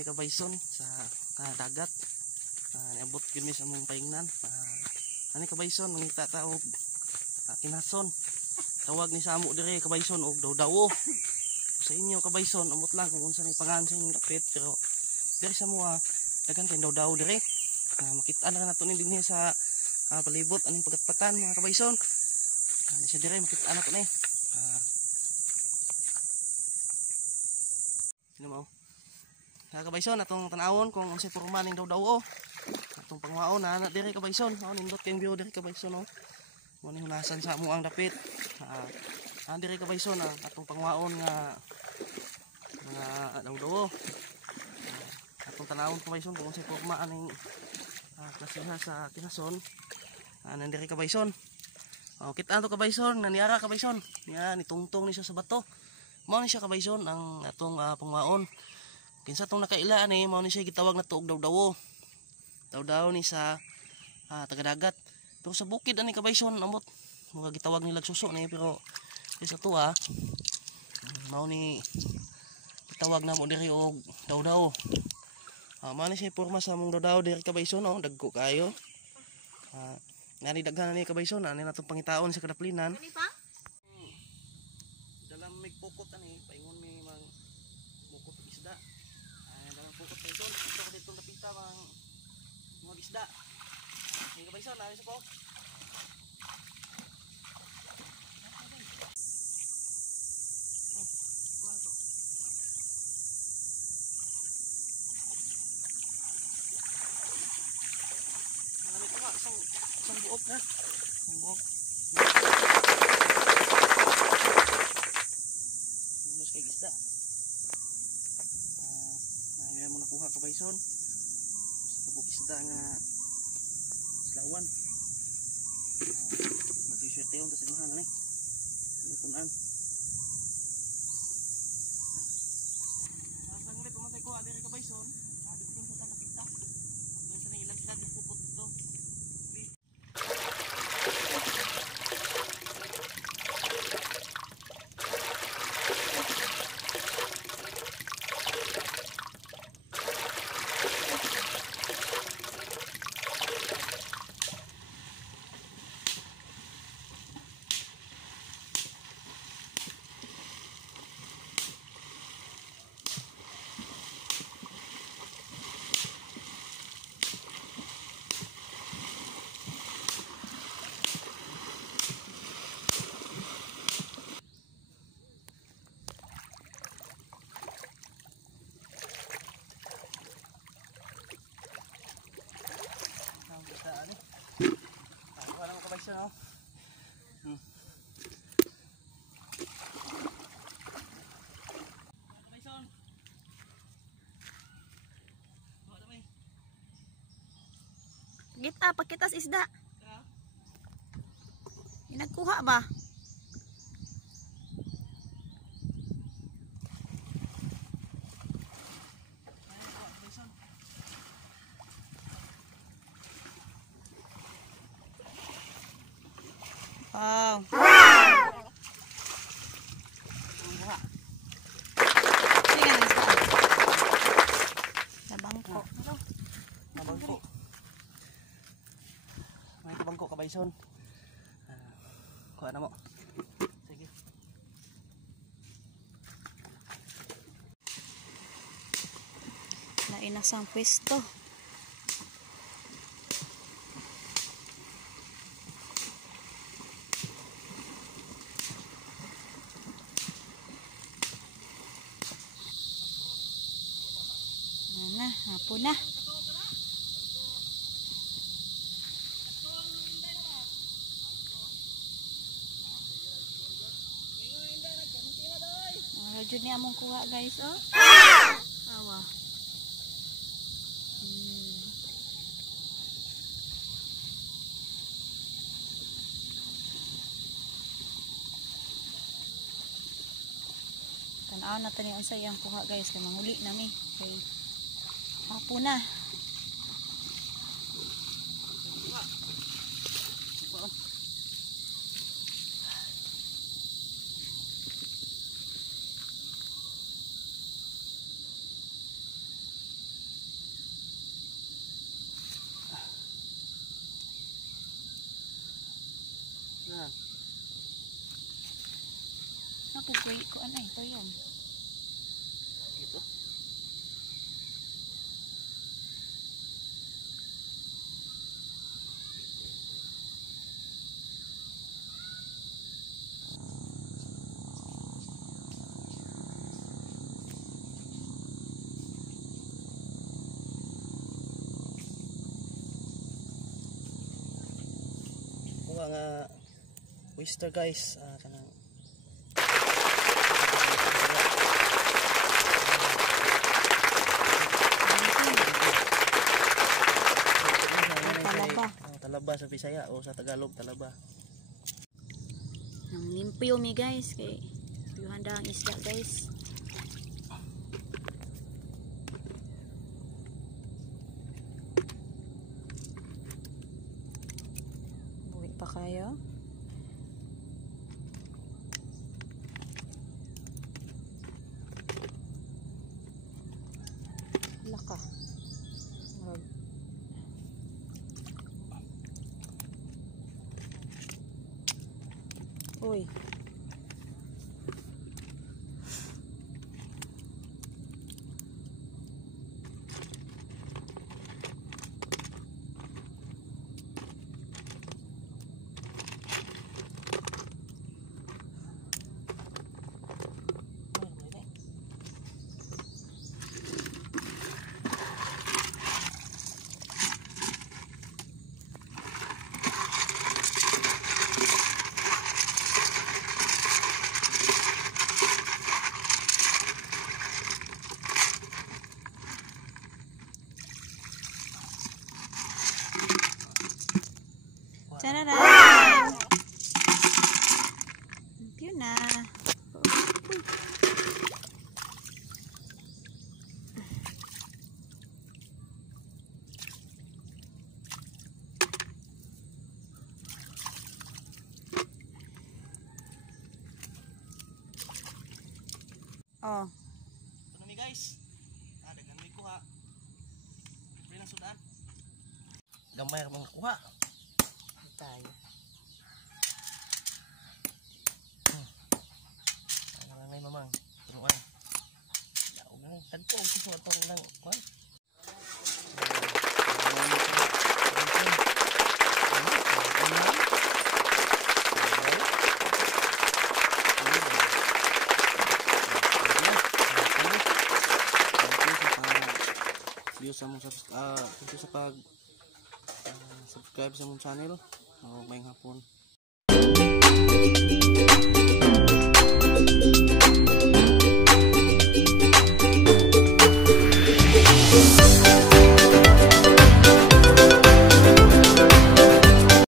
may kabayson sa dagat. Niabot kami sa mong paingnan. Ani kabayson mangita ta og kinason. Tawag ni Samo dire kabayson og daw-dawo. Sa inyo kabayson amot lang kung unsa ni pangalan sa inyong dapit, pero dire sa mo dagan kay daw-dawo dire. Makita na nato ni dinhi sa palibot aning pagatpatan mga kabayson. Ani siya dire makita na ko ni. Sino mo? Kabayson atong tanawon kung unsay porma ning daw-dawo. Atong pangwaon na dire kabayson. Nindot kayong view dire kabayson no. Mo ni hunasan sa mo ang dapit. Dire kabayson atong pangwaon nga mga daw-dawo. Atong tanawon kabayson kung unsay porma aning klasiha sa kinason. Nandire kabayson. Kita to kabayson, naniara kabayson. Yan nitungtong ni siya sa bato. Mao ni siya kabayson ang atong pangwaon. Kinsa tong nakaila ani mao ni siya gitawag na tuog daw-dawo. Daw-dawo ni sa taga-dagat. Pero sa bukid ani kabayson amot mga gitawag nila suso ni, pero sa tuwa mao ni gitawag na mo diri og daw-dawo. Mao ni siya porma sa mong daw-dawo diri kabayson no, dagko kayo. Ngani daghan ni kabayson ani natong pangitaon sa kadaplinan. Ani pa? Dalam mig pukot ani paingon mi mang mukot isda. Dalam pukot kabayson ito ko ditong napita mang mga isda. Ni kabayson ani sa ko. Isang buok na. Isang buok. Minus kay isda. Ngayon mo nakuha kabayson. Sa kabuk isda nga islawan. Mati-shirt yun. Tapos iluhan na eh. Punan. Sanglit pumatay ko. Adiri kabayson. Di ko tingin sa nakita. At sa nilagtad yung pupot ito. No? Kita pakitas isda. Nagkuha ba? Wow. Nabangko. Nabangko. May kabangko kabayson. Kuha na mo. Sige. Nainasang pwesto. Hapon na. Radyo ni among kuha guys oh. Awa. Tanaw na tani unsa iyang kuha guys, kay manguli nami kay hapon na. Napugoy ko anay to yun. Ito. Kuha nga oyster guys, kanang Talaba. Talaba sa Bisaya o sa Tagalog talaba. Nang limpyo mi guys kay handa ang isda guys. Buhay pa kayo. Laka. Murag. Uy. Tarara! Yun na. Oh. Ito na guys. Dagan mi kuha. Pre na sudan. Gamay ra mga kuha. Tayo. Ano lang mamang turuan. Daog na kadto og suot tong lang kuan. Thank you sa pag subscribe sa mong channel. Mayang hapon.